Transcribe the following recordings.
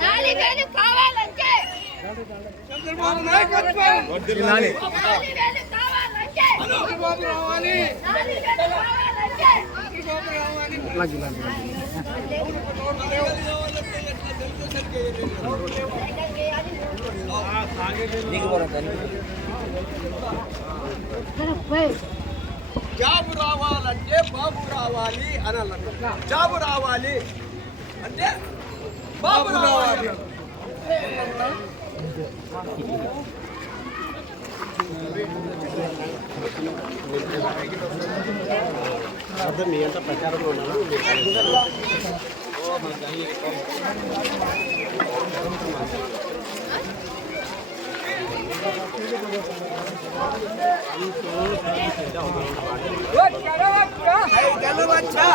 నాలుగు వేలు కావాలంటే చంద్రబాబు నాయకత్వం నాలుగు వేలు కావాలంటే చంద్రబాబు రావాలి చంద్రబాబు రావాలి జాబు రావాలంటే బాబు రావాలి అని అన్నారు జాబు రావాలి అంటే బాబు రావాలి సైకిల్ వచ్చా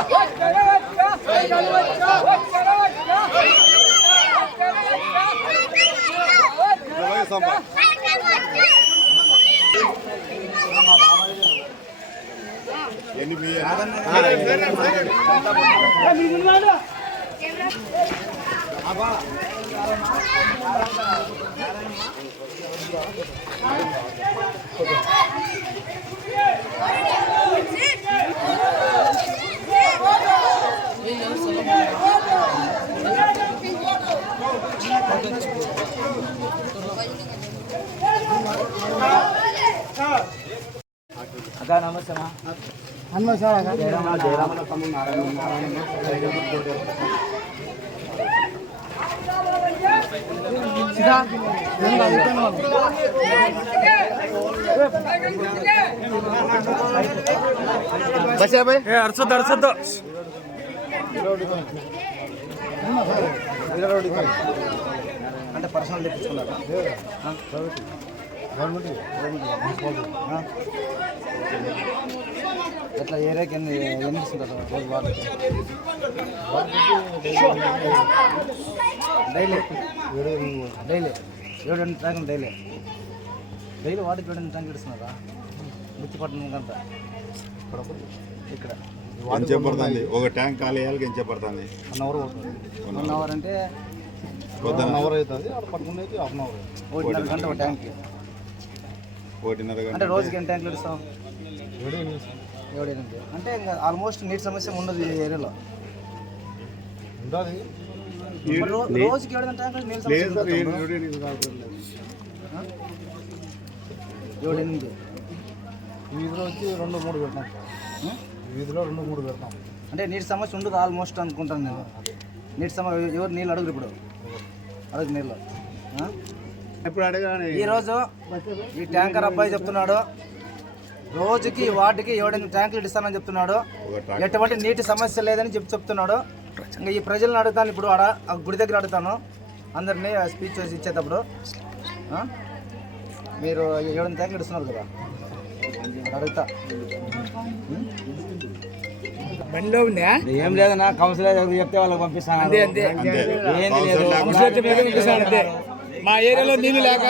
సైకిల్ వచ్చా అక్క నమస్తే అన్న సార్ జయరామ జయరామ అరసద్దు అరసద్దు. అంటే పర్సనల్ తెప్పించుకున్నారా? ఎట్లా ఏరియాకి ఎన్ని ఎన్ని ఇస్తుంటారు రోజు వాళ్ళకి డైలీ. డైలీ. ఏడు ఎనిమిది ట్యాంకులు డైలీ. డైలీ వాటికి ఏడు ఎనిమిది ట్యాంకులు ఇస్తున్నారా? గుర్తుపట్టణం కంట ఇక్కడ. ఎంచే పడుతుంది ఒక ట్యాంక్ ఖాళీ అయ్యాలకి ఎంచే పడుతుంది వన్ అవర్ అవుతుంది. One hour. అంటే పొద్దున్న. అవర్ అవుతుంది. అక్కడ పట్టుకునేది హాఫ్ అన్ అవర్ ఒకటిన్నర గంట ఒక ట్యాంక్కి. ఒకటిన్నర అంటే రోజుకి ఎన్ని ట్యాంకులు ఇస్తాం ఏడు ఎనిమిది అంటే ఇంకా ఆల్మోస్ట్ నీటి సమస్య ఉండదు ఈ ఏరియాలో. మరి రో- రోజుకి ఏడు ట్యాంకులు నీళ్ళ సమస్య ఉండదు ఆ? ఏడు ఎనిమిది వీధిలో వచ్చి రెండు మూడు పెడతాం? వీధిలో రెండు మూడు పెడతాం. అంటే నీటి సమస్య ఉండదు ఆల్మోస్ట్ అనుకుంటాను నేను. నీటి సమస్య ఎవరు నీళ్ళు అడుగురు ఇప్పుడు? అడుగు నీళ్ళు. ఈరోజు ఈ ట్యాంకర్ అబ్బాయి చెప్తున్నాడు రోజుకి వాటికి ఏడెనిమిది ట్యాంకులు ఇస్తానని చెప్తున్నాడు. ఎటువంటి నీటి సమస్య లేదని చెప్పి చెప్తున్నాడు. ఇంకా ఈ ప్రజలను అడుగుతాను ఇప్పుడు ఆడ ఆ గుడి దగ్గర అడుగుతాను. అందరినీ స్పీచ్ చేసి ఇచ్చేటప్పుడు. ఆ? మీరు ఏడు ట్యాంకులు ఇస్తున్నారు కదా? అడుగుతా. ఏం లేదన్నా కౌన్సిలర్ చెప్తే వాళ్ళకి పంపిస్తాను. అంతే అంతే. అంతే. ఏంది లేదు మా ఏరియాలో నీళ్ళు లేక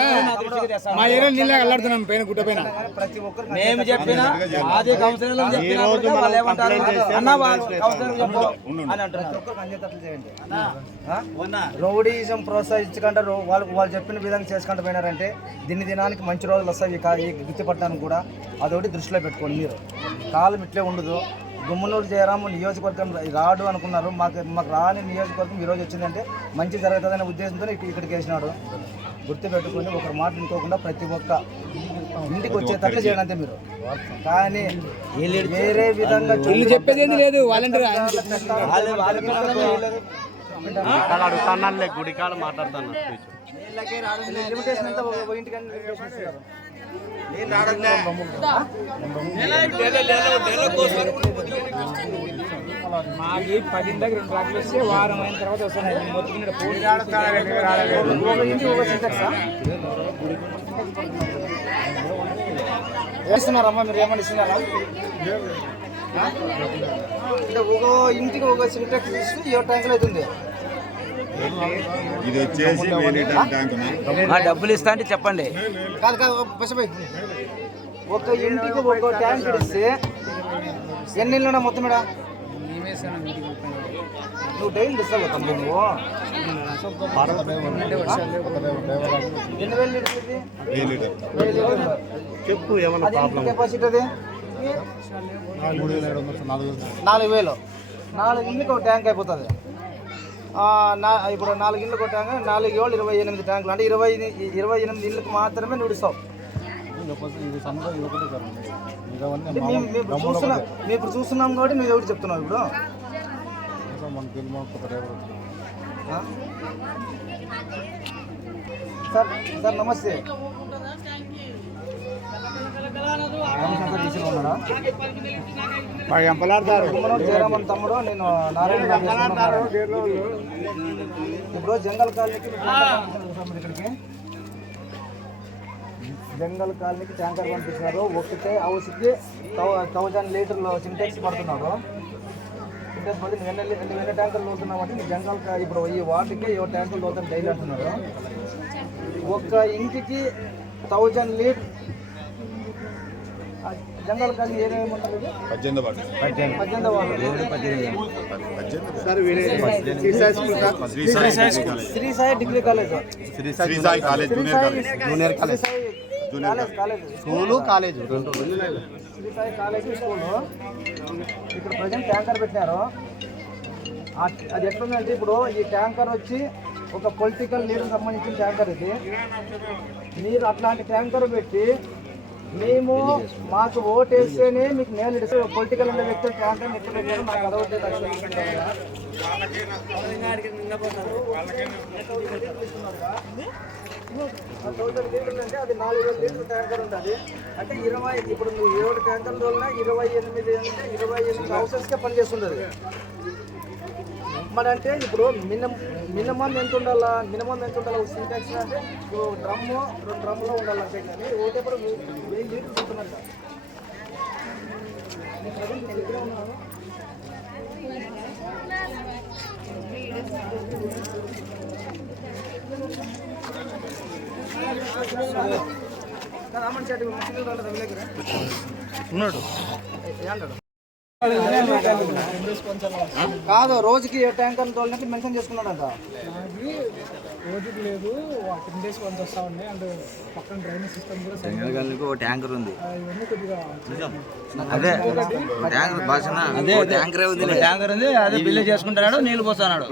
మా ఏరియాలో నీళ్ళు లేక అల్లాడుతున్నాం పైన గుట్ట పైన. మేము చెప్పినా ఆది కౌన్సిలర్లు చెప్పినా వాళ్ళు ఏమంటారు అన్న వాళ్ళు చెప్పు. అని? రౌడీజం ప్రోత్సహించకుండా వాళ్ళు వాళ్ళు చెప్పిన విధంగా చేసుకుంటూ పోయినారంటే దిన్ని దినానికి మంచి రోజులు వస్తాయి ఈ గుర్తుపట్టడానికి కూడా. అదొకటి దృష్టిలో పెట్టుకోండి మీరు. కాలం ఇట్లే ఉండదు. గుమ్మనూరు జయరాము నియోజకవర్గం రాడు అనుకున్నారు. మాకు మాకు రాని నియోజకవర్గం ఈరోజు వచ్చిందంటే మంచి జరుగుతుందనే ఉద్దేశంతో ఇక్క- ఇక్కడికి వేసినాడు. గుర్తు పెట్టుకొని ఒకరి మాట ఇంకోకుండా ప్రతి ఒక్క ఇంటికి వచ్చేటట్లు చేయండి అంతే మీరు. కానీ వేరే విధంగా చెప్పేది లేదు గుడికాడ మాట్లాడుతాను మాకి పది దగ్గర రెండు ట్రాక్లు వస్తే వారం అయిన తర్వాత వస్తున్నాయి మొత్తం వేస్తున్నారమ్మా మీరు ఏమన్నా ఇస్తున్నారా? అంటే ఒక ఇంటికి ఒక సింటెక్స్ ఇస్తే ఏడు ట్యాంకులు అవుతుంది. ఇది వచ్చేసి డబ్బులు ఇస్తా అంటే చెప్పండి. కాదు కాదు పసిపోయి ఒక ఇంటికి ఒక ట్యాంక్ ఇస్తే ఎన్ని ఇల్లు మొత్తం ఇక్కడ నువ్వు డైలీ ఇస్తావు తమ్ముడు నువ్వు? ఎన్ని వేలు కెపాసిటీ అది నాలుగు వేలు. నాలుగు ఇంటికి ఒక ట్యాంక్ అయిపోతుంది. నా ఇప్పుడు నాలుగు ఇండ్లు కొట్టాక నాలుగు ఏళ్ళు ఇరవై ఎనిమిది ట్యాంకులు. అంటే ఇరవై ఇరవై ఎనిమిది ఇళ్ళకి మాత్రమే ఇప్పుడు చూస్తున్నాం మేము ఇప్పుడు చూస్తున్నాం కాబట్టి నువ్వు ఎవరు చెప్తున్నావు ఇప్పుడు? సార్ సార్ నమస్తే. ఎంపలాడతారు కుమ్మనోడు జయరామన్ తమ్ముడు నేను నారాయణ. ఇప్పుడు జంగల్ కాలనీకి ఇక్కడికి జంగల్ కాలనీకి ట్యాంకర్ పంపించినారు ఒకటే హౌస్కి థౌజండ్ లీటర్లు సింటెక్స్ పడుతున్నారు. సింటెక్స్ పడి నువ్వు ఎన్ని నువ్వు ఎన్ని ట్యాంకర్లు లోతున్నావు అంటే నీ జంగల్ ఇప్పుడు ఈ వాటికి ఏ ట్యాంకర్లు లోతాను డైలీ అంటున్నారు. ఒక్క ఇంటికి థౌజండ్ లీటర్ జంగల్ కాలనీ ఏమేమి ఉంటుంది ఇది? పద్దెనిమిది వాడు. పద్దెనిమిది. వాళ్ళు పద్దెనిమిది Sri Sai college Sri Sai degree college Sri Sai college junior college. Junior college. College college. School college. రెండు శ్రీ సాయి కాలేజ్ స్కూల్. ఇక్కడ ప్రజెంట్ ట్యాంకర్ పెట్టారు. ఆ- అది ఎట్లుందంటే ఇప్పుడు ఈ ట్యాంకర్ వచ్చి ఒక పొలిటికల్ లీడర్ సంబంధించిన ట్యాంకర్ ఇది. మీరు అట్లాంటి ట్యాంకర్ పెట్టి మేము మాకు ఓటేస్తేనే మీకు నేను పొలిటికల్ ఉండే వ్యక్తులు ట్యాంకర్ ఎట్లా పెట్టారు నాకు అదొకటి థౌసండ్ లీటర్లు అంటే అది నాలుగు వేల లీటర్ల ట్యాంకర్ ఉంటుంది అంటే ఇరవై ఇప్పుడు నువ్వు ఏడు ట్యాంకర్ల వల్ల ఇరవై ఎనిమిది అంటే ఇరవై ఎనిమిది హౌసెస్కే పనిచేస్తుంటుంది మరి అంటే ఇప్పుడు మినిమం మినిమం ఎంత ఉండాలా? మినిమం ఎంత ఉండాలి? ఒక సింటాక్స్ అంటే ఇప్పుడు డ్రమ్ము రెండు డ్రమ్ములో ఉండాలంటే కానీ ఒకటేప్పుడు వెయ్యి ఇక్కడ ఇక్కడే ఉన్నాను. రామన్ చెట్టు ముస్లిం వాళ్ళ దగ్గర ఉన్నాడు. కాదు రోజుకి ఏ ట్యాంకర్ తోలినట్టు మెన్షన్ చేసుకున్నాడంట. రోజుకి లేదు టెన్ డేస్ వన్స్ వస్తా ఉన్నాయి. అండ్ పక్కన డ్రైనేజ్ సిస్టమ్ కూడా ఒక ట్యాంకర్ ఉంది. అదే. ట్యాంకర్ భాషన? అదే ట్యాంకరే ఉంది ట్యాంకర్ ఉంది అదే బిల్లు చేసుకుంటున్నాడు నీళ్ళు పోస్తున్నాడు.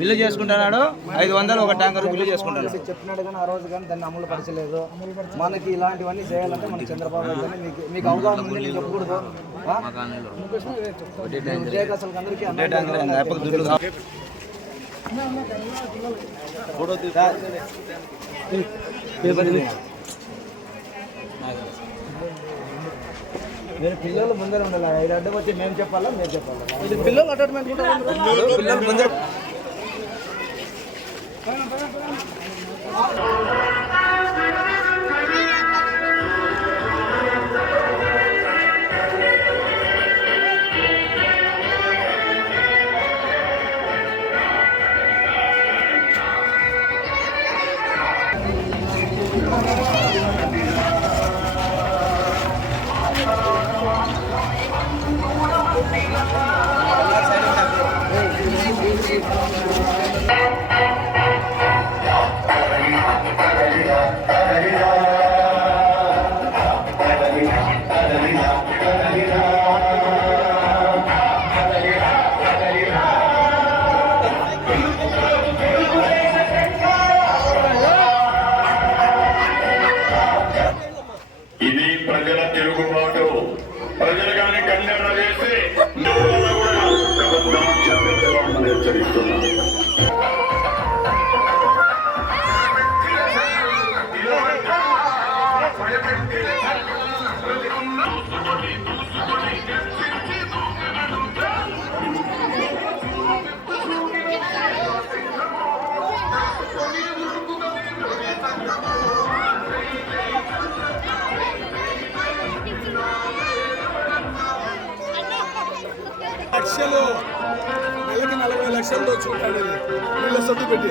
బిల్లు చేసుకుంటున్నాడు ఐదు వందలు ఒక ట్యాంకర్ బిల్లు చేసుకుంటాడు చెప్పినాడు కానీ ఆ రోజు కానీ దాన్ని అమలు పరచలేదు. మనకి ఇలాంటివన్నీ చేయాలంటే మన చంద్రబాబు నాయుడు మీకు మీకు అవగాహన ఉంది నేను చెప్పకూడదు ఆ? విజయకాసులకు అందరికీ అందరికీ మీరు పిల్లలు ముందర ఉండాలి ఐదు అడ్డం వచ్చి మేము చెప్పాలా మీరు చెప్పాలా ఇది పిల్లలు అటాట్మెంట్ పిల్లలు ముందర ఇది లక్షలు నెలకి నలభై లక్షలు దోచుకుంటాడు వీళ్ళ సొట్టు పెట్టి.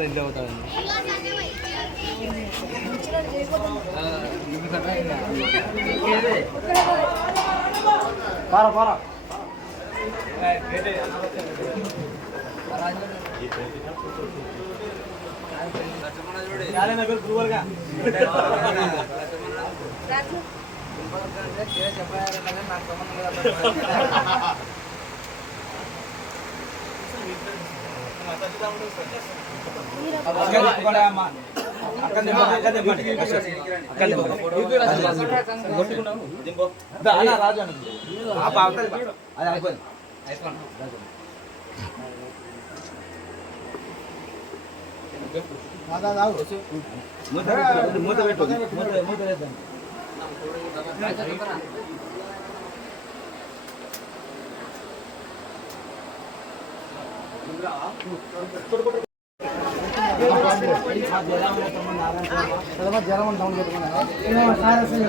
దింపండి. దా, అన్న, రాజు అన్న. ఆ పాప, అది అయిపోయింది మూత పెట్టు, మూత పెట్టు మూత మూత జ్వరం డౌన్ పెట్టుకున్నా సార్ అసలు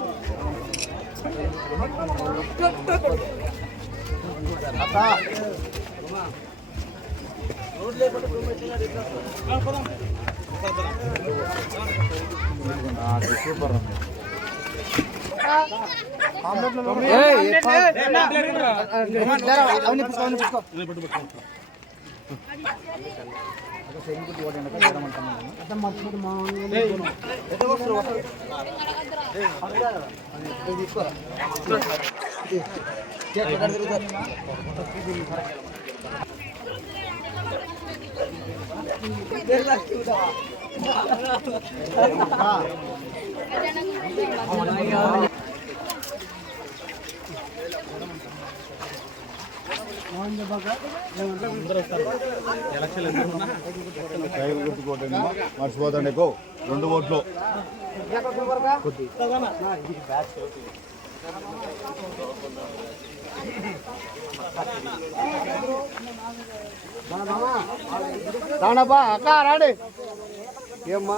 చెప్పు అవన్నీ పుస్తకం అవన్నీ செங்குட்டி ஓட்டு எனக்கு வேற மாட்டோம் మర్చిపోతాండి ఎక్కువ రెండు ఓట్లు. రానబ్బా అక్క రాడి. ఏమ్మా?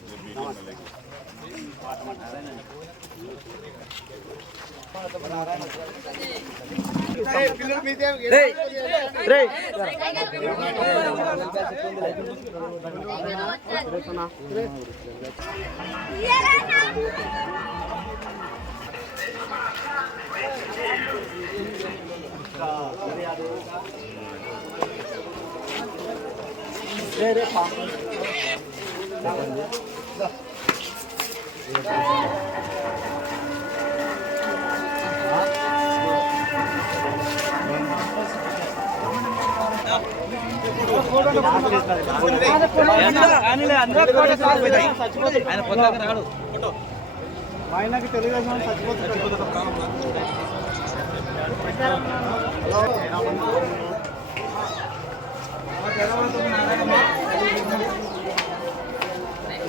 పొద్దాక రాడు ఆయనకి తెలుగుదేశం చచ్చిపోతుంది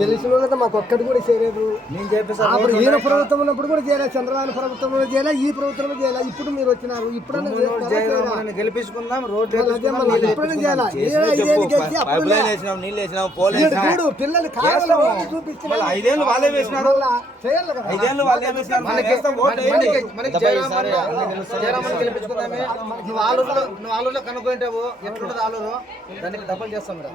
తెలిసిన వాళ్ళతో మాకు ఒక్కటి కూడా చేయలేదు. నేను చెప్పేసి అప్పుడు ఈయన ప్రభుత్వం ఉన్నప్పుడు కూడా చేయలేదు చంద్రబాబు ప్రభుత్వంలో చేయలే ఈ ప్రభుత్వంలో చేయలే ఇప్పుడు మీరు వచ్చినారు? మనం గెలిపించుకుందాం రోడ్ మళ్ళీ అదే మళ్ళీ ఇప్పుడన్నా చేయాలా? ఏ ఐదేళ్ళు గెలిచి అప్పుడు పైప్ లైన్ వేసినాం నీళ్ళు వేసినాం పోలే ఈడు చూడు పిల్లలు కావాలి వాళ్ళు చూపిస్తున్నారు. ఐదేళ్ళు వాళ్ళే వేసినారు. నువ్వు ఆలూరులో నువ్వు ఆలూరులో కనుక్కుంటావు. ఎట్లుంటది ఆలూరు? దానికి డబ్బులు చేస్తాం మేడం.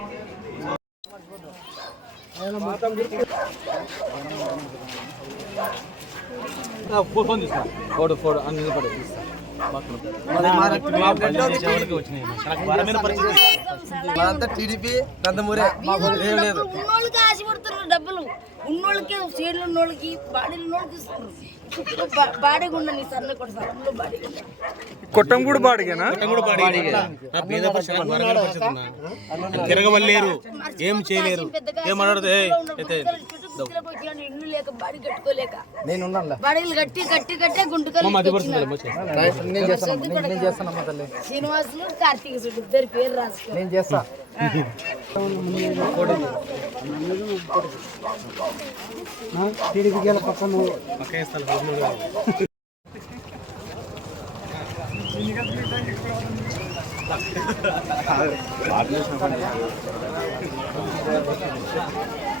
ఫోటో ఫోటో అన్ని ఫోటో తీస్తా మనంతా టీడీపీ నందమూరే ఏం లేదు. ఉన్నోళ్ళకి ఆశ పడుతున్నారు డబ్బులు. ఉన్నోళ్ళకి సీడ్లు ఉన్నోళ్ళకి బాడీలు ఉన్నోళ్ళకి ఇస్తున్నారు. కొట్టంగూడు బాడిగేనా? తిరగవల్లేరు ఏం చేయలేరు. ఏం ఏం అయితే ఇల్లు లేక బాడీ కట్టుకోలేక. నేను ఉన్నానులే బాడీలు కట్టి కట్టి కట్టే గుంటకలు శ్రీనివాసులు కార్తీక సుడు ఇద్దరు పేరు రాసుకో. నేను చేస్తా. పక్కన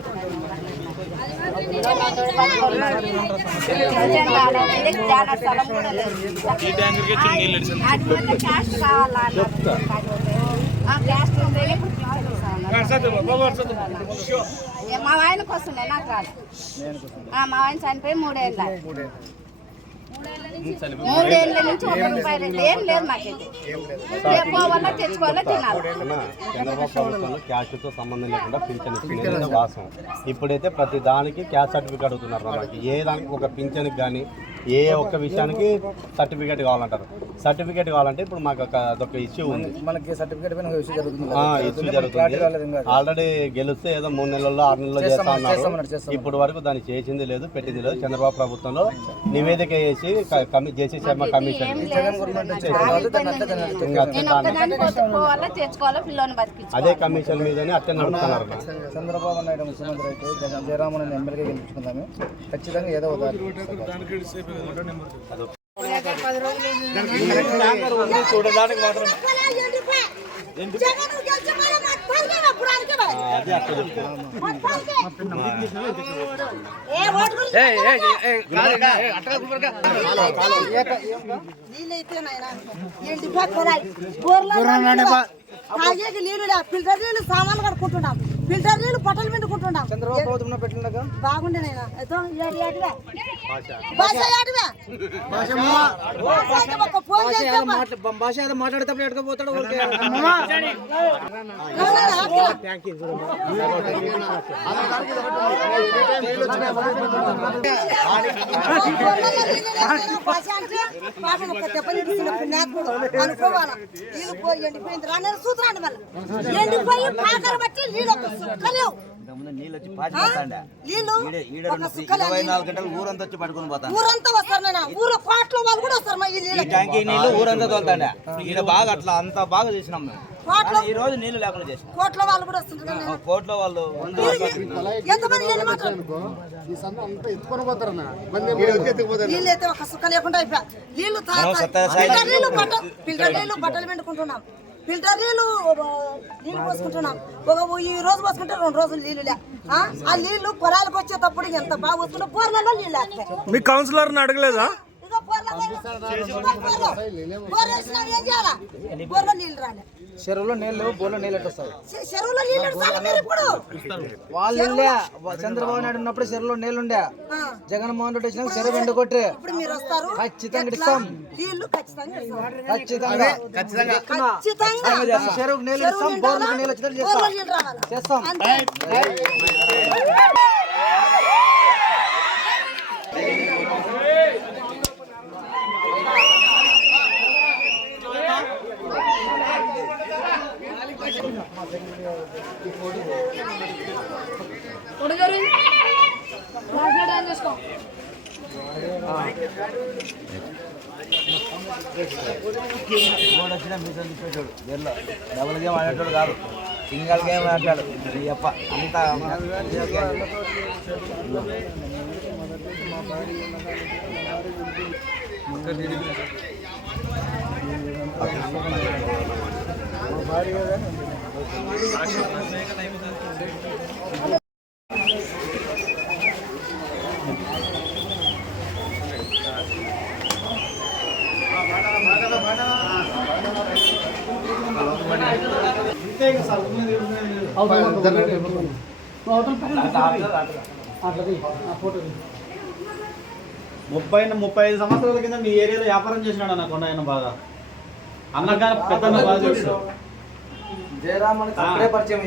ఈ ఉంటేనే ఇప్పుడు పింఛన్ మా ఆయన కోసం నాకు రాదు ఆ, మా ఆయన చనిపోయి మూడేళ్ళ మూడేళ్ళ నుంచి ఒక ఏం లేదు మాకైతే పోవాలా తెచ్చుకోవాలా తినాలి. చంద్రబాబు ప్రభుత్వంలో క్యాష్తో సంబంధం లేకుండా పింఛన్ ఇచ్చింది వాసం. ఇప్పుడైతే ప్రతి దానికి క్యాష్ సర్టిఫికేట్ అడుగుతున్నారు మనకి ఏ దానికి ఒక పింఛన్కి కానీ ఏ ఒక్క విషయానికి సర్టిఫికేట్ కావాలంటారు. సర్టిఫికేట్ కావాలంటే ఇప్పుడు మాకు ఒక అదొక ఇష్యూ ఉంది. మనకి సర్టిఫికేట్ పైన ఇష్యూ జరుగుతుంది ఆ, ఇష్యూ జరుగుతుంది. ఆల్రెడీ గెలిస్తే ఏదో మూడు నెలల్లో ఆరు నెలల్లో చేస్తా ఉన్నారు ఇప్పుడు వరకు దాన్ని చేసింది లేదు పెట్టింది లేదు. చంద్రబాబు ప్రభుత్వంలో నివేదిక చేసి కమి- జేసీ శర్మ కమిషన్. అదే కమిషన్ మీదనే అట్టే నడుపుతున్నారు. చంద్రబాబు నాయుడు ముఖ్యమంత్రి అయితే జగన్ జయరామన్ అని ఎమ్మెల్యేగా గెలుచుకుందాము ఖచ్చితంగా ఏదో ఒక చూడడానికి మాత్రం నీళ్ళు ఫిల్టర్ నీళ్ళు సామాన్లు కడుక్కుంటున్నాం. ఫిల్టర్ నీళ్ళు బట్టలు పిండుకుంటున్నాం చంద్రబాబు ప్రభుత్వంలో బాగుండే ఏదో ఏడువే భాష. ఏడువే భాష ఏదో మాట్లాడేటప్పుడు ఎట్టుకపోతాడు? అనుకోవాలా? ఎండిపోయింది. రాని సూత్రాన్ని ఎండిపోయి పాకర బట్టి నీళ్ళు ఒక సుక్కలేవు. నీళ్ళు వచ్చి ఆ? నీళ్ళు? ఒక సుక్కలే ఇరవై నీళ్ళు. నాలుగు గంటలు ఊరంతా వచ్చి పట్టుకుని పోతాను ఊరంతా వస్తారు నాయన. ఊరు కోట్ల వాళ్ళు కూడా వస్తారు మా ఈ ఈ నీళ్ళు ట్యాంకీ నీళ్ళు ఊరంతా తోలుతాండే. ఈడ బాగా అట్లా అంత బాగా చేసినాం మేము. కోట్ల ఈ రోజు నీళ్ళు లేకుండా చేసినాం. కోట్ల వాళ్ళు కూడా వస్తుంటారు. కోర్టులో వాళ్ళు ఎంతమంది ఒక సుక్క లేకుండా అయిపోయా. నీళ్ళు బట్టలు పిండుకుంటున్నాం. ఫిల్టర్ నీళ్ళు నీళ్ళు పోసుకుంటున్నాం. ఒక ఈ రోజు పోసుకుంటే రెండు రోజులు నీళ్ళు లే. ఆ? నీళ్ళు నీళ్ళు పొలాలకు వచ్చేటప్పుడు ఎంత బాగా వస్తుందో పూర్లలో నీళ్ళు మీ కౌన్సిలర్ని అడగలేదా? చెరువులో నీళ్ళు బోర్లో నీళ్ళు వస్తాయి చెరువులో వాళ్ళు చంద్రబాబు నాయుడు ఉన్నప్పుడు చెరువులో నీళ్ళు ఉండే. ఆ. జగన్మోహన్ రెడ్డి వచ్చినాక చెరువు ఎండు కొట్టి ఇప్పుడు మీరు వస్తారు. ఖచ్చితంగా? ఇస్తాం. ఖచ్చితంగా ఇస్తాం. ఖచ్చితంగా. ఖచ్చితంగా. చెరువుకు నీళ్ళు ఇస్తాం చెరువు బోర్లకు నీళ్ళు బోర్లో చేస్తాం? చేస్తాం. గోడ వచ్చిన మిషన్ తీసేటోడు జైల్లో డబుల్ గేమ్ ఆడేటోడు కాదు సింగల్ గేమ్ ఆడతాడు ఈ అప్ప అంతా ముప్పై ముప్పై ఐదు సంవత్సరాల కింద మీ ఏరియాలో వ్యాపారం చేసినాడు అన్న కొండ ఆయన బాగా. అన్నగా పెద్ద బాగా జయరామన్ అక్కడే పరిచయం